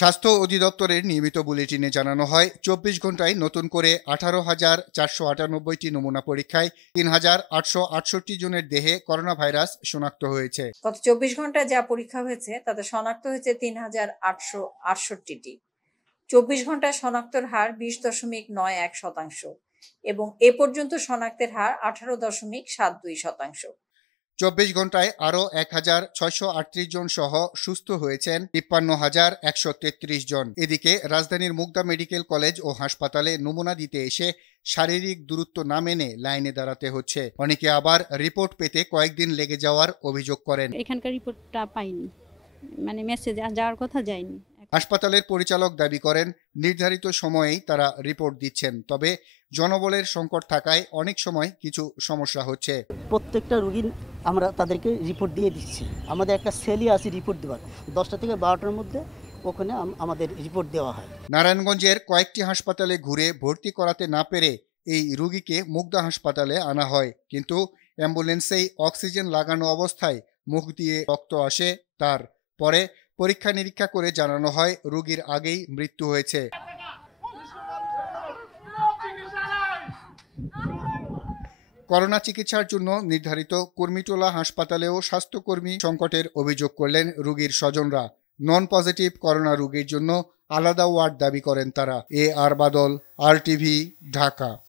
স্বাস্থ্য অধিদপ্তরের নিয়মিত বুলেটিনে জানানো হয় ২৪ ঘন্টায় নতুন করে ১৮,৪৯৮টি নমুনা পরীক্ষায় ৩,৮৬৮ জনের দেহে করোনা ভাইরাস শনাক্ত হয়েছে। গত ২৪ ঘন্টায় যা পরীক্ষা হয়েছে তাতে শনাক্ত হয়েছে ৩,৮৬৮টি। ২৪ ঘন্টায় শনাক্তের হার ২০.৯১% এবং এ পর্যন্ত শনাক্তের হার ১৮.৭২%। ২৪ ঘন্টায় আরও ১,৬৩৮ জন সহ সুস্থ হয়েছেন ৫৩,১৩৩ জন। এদিকে রাজধানীর মুগদা মেডিকেল কলেজ ও হাসপাতালে নমুনা দিতে এসে শারীরিক দূরত্ব না মেনে লাইনে দাঁড়াতে হচ্ছে। অনেকে আবার রিপোর্ট পেতে কয়েকদিন লেগে যাওয়ার অভিযোগ করেন। এখানকার রিপোর্টটা পাইনি, মানে মেসেজ যাওয়ার কথা যায়নি। হাসপাতালের পরিচালক দাবি করেন নির্ধারিত সময়েই তারা রিপোর্ট দিচ্ছেন, তবে জনবলের সংকট থাকায় অনেক সময় কিছু সমস্যা হচ্ছে। প্রত্যেকটা রোগী আমরা তাদেরকে রিপোর্ট দিয়ে দিচ্ছি। আমাদের একটা সেলই আছে রিপোর্ট দেওয়ার, 10টা থেকে 12টার মধ্যে ওখানে আমাদের রিপোর্ট দেওয়া হয়। নারায়ণগঞ্জের কয়েকটি হাসপাতালে ঘুরে ভর্তি করাতে না পেরে এই রোগীকে মুগদা হাসপাতালে আনা হয়, কিন্তু অ্যাম্বুলেন্সেই অক্সিজেন লাগানো অবস্থায় মুখ দিয়ে রক্ত আসে তার। পরে পরীক্ষা নিরীক্ষা করে জানানো হয় রোগীর আগেই মৃত্যু হয়েছে। করোনা চিকিৎসার জন্য নির্ধারিত কর্মীটোলা হাসপাতালেও স্বাস্থ্যকর্মী সংকটের অভিযোগ করলেন রোগীর স্বজনরা। নন পজিটিভ করোনা রোগীর জন্য আলাদা ওয়ার্ড দাবি করেন তারা। আর বাদল, RTV, ঢাকা।